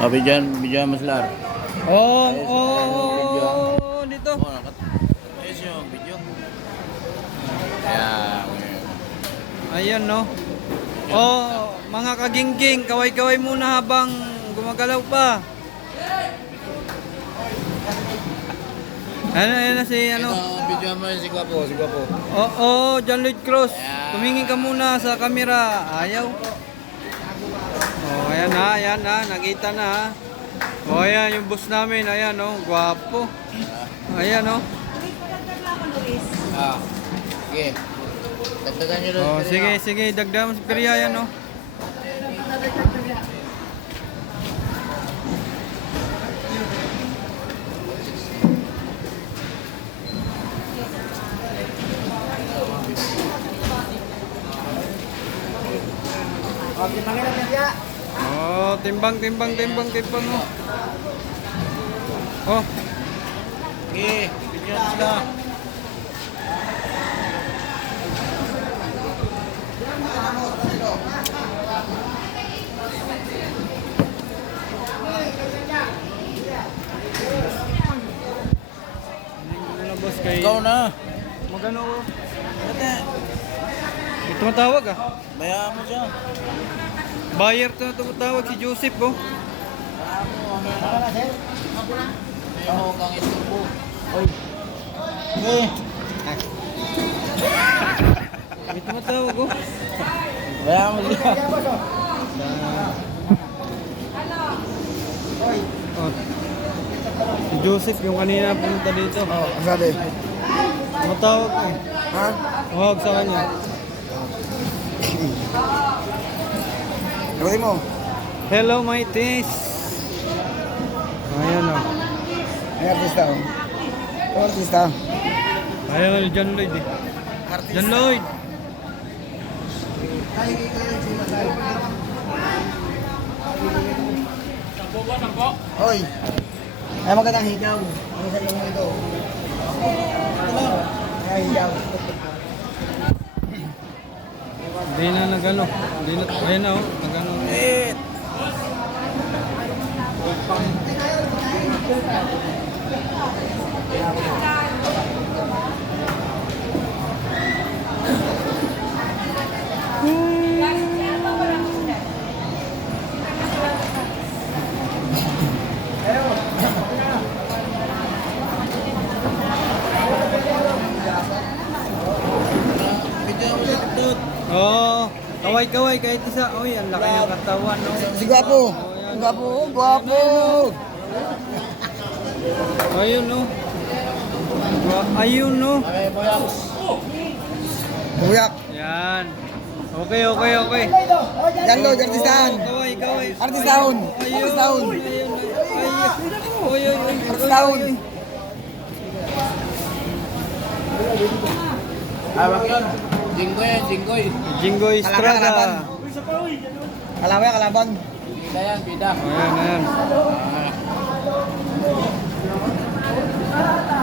Ah, oh, bidyan, bidyan mas lar. Oh, oh, oh, dito. Oh, nakat. Ayos yung video. Kaya, Ayan, no? Oh, mga kagingging, kaway-kaway muna habang gumagalaw pa. Ano, ayan na si, ano? Ito, video mo yun, si Guapo, si Guapo. oh, oh, John Lloyd Cross. Tumingin ka muna sa camera. Ayaw. Oh, ayan na, ayan na, nakita na Oh, ayan yung bus namin, ayan oh, gwapo. Ayan oh. Ah. Sige. Dagdagan niyo lang. Oh, sige, sige, dagdagan mo si Priya yan oh. Oh, timbang, timbang, timbang, timbang. Oh. Okay, oh. bigyan sila. Ano Ikaw na. Magano ko? Oh. Ate. May tumatawag ah. Bayaan mo siya. Buyer na tumatawag si Joseph oh. Bayaan mo. Ano na sir? Ako na. Ako kang istorbo. Oy. Eh. May tumatawag oh. Bayaan mo siya. Oy. Oh. Si Joseph yung kanina pumunta dito. Oh, sabi. Matawag ko. Oh. Ha? Huwag sa kanya. Gawin mo. Hello, my tis. Ayan o. Oh. Ay, artista o. Oh. Ay, artista. Ayan, John Lloyd eh. Artista. John Lloyd. Ay, Sampo sampo. Oy. Ay, magandang higaw. Ang isa lang ito. Ay, higaw. Hindi na nagano. Hindi na, ayun na oh, nagano. Eh. Oh. Kaway-kaway kay isa. Uy, oh, ang laki ng katawan. No? Si Gwapo. Oh, Gwapo, oh, Gwapo. Ayun, no? Ayun, no? Buyak. Yan. Okay, okay, okay. Yan Janlog, artisan. Kaway, kaway. Artisan. Artisan. Artisan. Awak ah, yun. Jinggoy, Jinggoy. Jinggoy Estrada. Kalawe, kalaban. Bida yan, bida. Ayan, ayan. Ah.